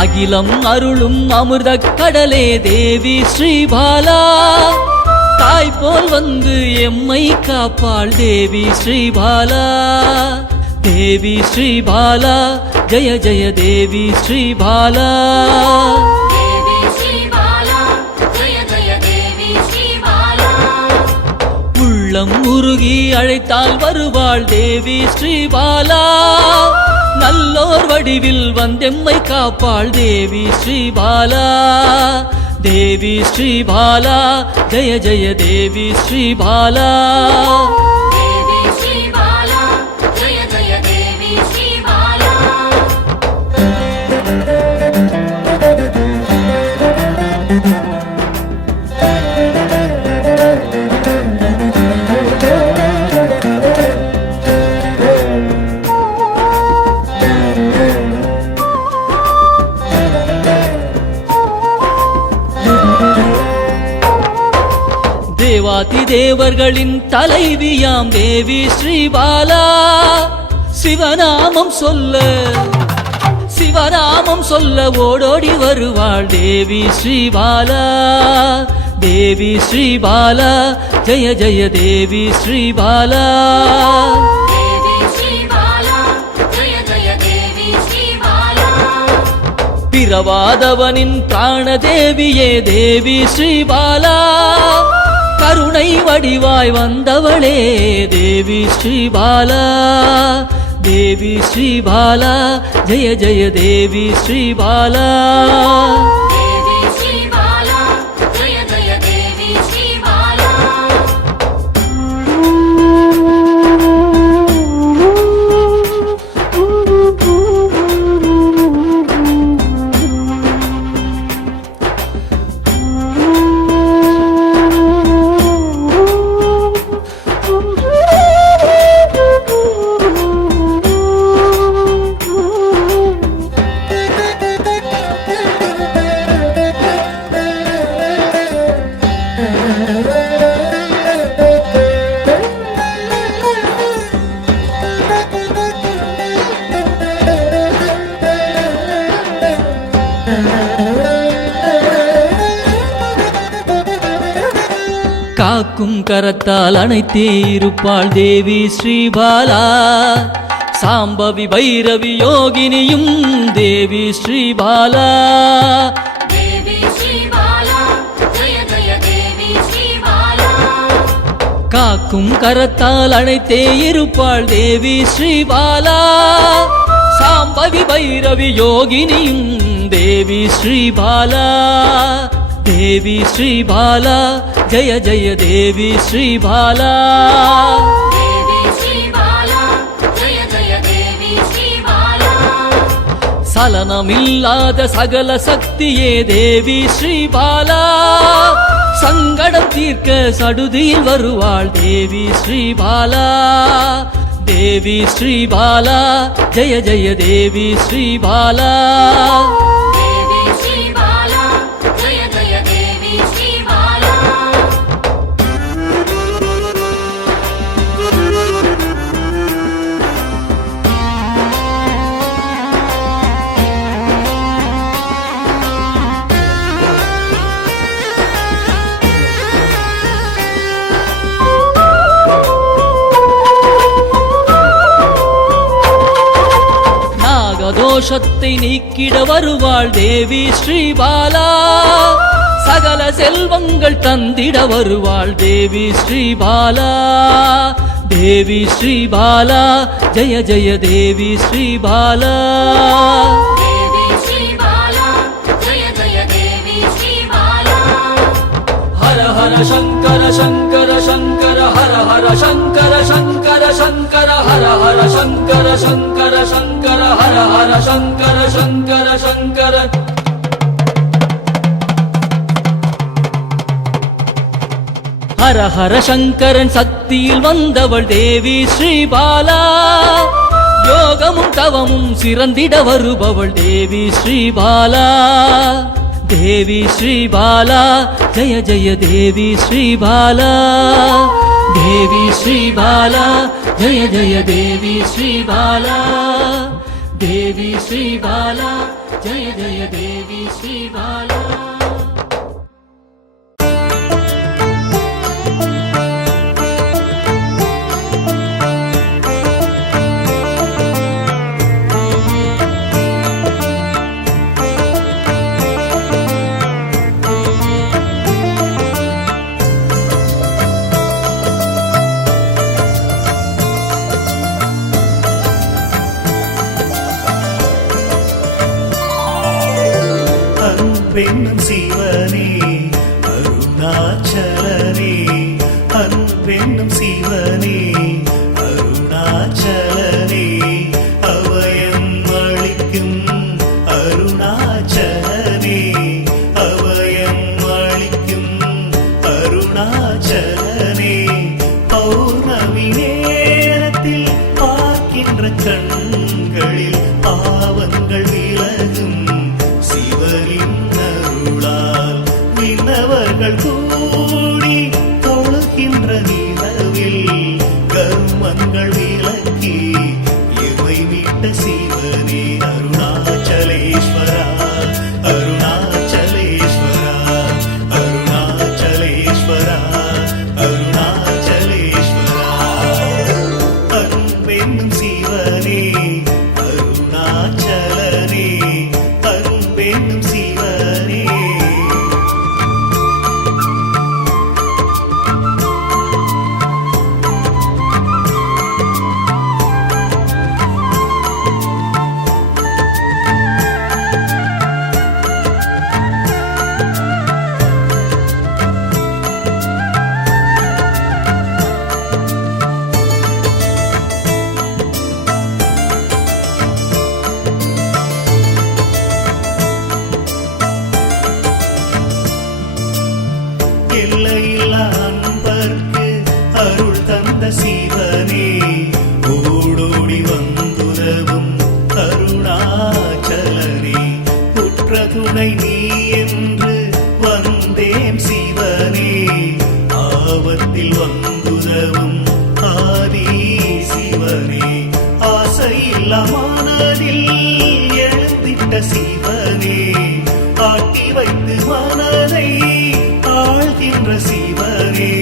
அகிலம் அருளும் அமிர்த கடலே தேவி ஸ்ரீபாலா, தாய் போல் வந்து எம்மை காப்பாள் தேவி ஸ்ரீபாலா. தேவி ஸ்ரீபாலா ஜெய ஜெய தேவி ஸ்ரீபாலா. உள்ளம் உருகி அழைத்தால் வருவாள் தேவி ஸ்ரீபாலா. நல்லோர் வடிவில் வந்தெம்மை காப்பாள் தேவி ஸ்ரீபாலா. தேவி ஸ்ரீபாலா ஜெய ஜெய தேவி ஸ்ரீபாலா. தேவாதி தேவர்களின் தலைவியாம் தேவி ஸ்ரீபாலா. சிவநாமம் சொல்ல ஓடோடி வருவாள் தேவி ஸ்ரீபாலா. தேவி ஸ்ரீபாலா ஜெய ஜெய தேவி ஸ்ரீபாலா. பிறவாதவனின் பிராணதேவியே தேவி ஸ்ரீபாலா. கருணை வடிவாய் வந்தவளே தேவி ஸ்ரீபாலா. தேவி ஸ்ரீபாலா ஜெய ஜெய தேவி ஸ்ரீபாலா. காக்கும் கரத்தால் அணைத்தே இருப்பாள் தேவி ஸ்ரீபாலா. சாம்பவி பைரவி யோகினியும் தேவி ஸ்ரீபாலா. காக்கும் கரத்தால் அணைத்தே இருப்பாள் தேவி ஸ்ரீபாலா. சாம்பவி பைரவி யோகினியும் தேவி ஸ்ரீபாலா. தேவி ஸ்ரீபாலா ஜெய ஜெய தேவி ஸ்ரீபாலா. சலனமில்லாத சகல சக்தியே தேவி ஸ்ரீபாலா. சங்கடம் தீர்க்க சடுதியில் வருவாள் தேவி ஸ்ரீபாலா. தேவி ஸ்ரீபாலா ஜெய ஜெய தேவி ஸ்ரீபாலா. தோஷத்தை நீக்கிட வருவாள் தேவி ஸ்ரீபாலா. சகல செல்வங்கள் தந்திட வருவாள் தேவி ஸ்ரீபாலா. தேவி ஸ்ரீபாலா ஜெய ஜெய தேவி ஸ்ரீபாலா. ஹர ஹர சங்கர சங்கர சங்கர ஹர ஹர சங்கர சங்கர சங்கர ஹர ஹர சங்கர சங்கர சங்கர ஹர ஹர சங்கர சங்கர சங்கர. ஹர ஹர சங்கரன் சக்தியில் வந்தவள் தேவி ஸ்ரீபாலா. யோகமும் தவமும் சிறந்திட வருபவள் தேவி ஸ்ரீபாலா. தேவி ஸ்ரீபாலா ஜய ஜய தேவி ஸ்ரீபாலா. தேவி ஸ்ரீபாலா ஜய ஜய தேவி ஸ்ரீபாலா. தேவி ஸ்ரீபாலா ஜய ஜய தேவி ஸ்ரீபாலா. அன்பென்னும் சிவனே அருணாச்சலனே. அன்பென்னும் சிவனே அருணாச்சலனே. அபயம் அளிக்கும் அருணாச்சலனே. அபயம் அளிக்கும் அருணாச்சலனே. பௌர்ணமி நேரத்தில் பார்க்கின்ற கண்களில் பாவங்கள் விலகும் சிவனின் அருளால். விண்ணவர்கள் கூடி தொழுகின்ற நிலவில் கர்மங்கள் விலக்கி இவை விட்ட சிவனே அருணாச்சலேஸ்வரா. அருணாச்சலேஸ்வரா அருணாச்சலேஸ்வரா அருணாச்சலேஸ்வரா. அன்பென்னும் சிவனே அருணாச்சலனே. அன்பென்னும் சிவனே. எல்லையில்லா அன்பர்க்கு அருள் தந்த சிவனே. ஓடோடி வந்துதவும் அருணாச்சலனே. உற்ற துணை நீ என்று வந்தேன் சிவனே. ஆபத்தில் வந்துதவும் ஆதி சிவனே. ஆசையில்லா மனதில் எழுந்திட்ட சிவனே. ஆட்டி வைத்து மனதை ஆழ்கின்ற சிவனே.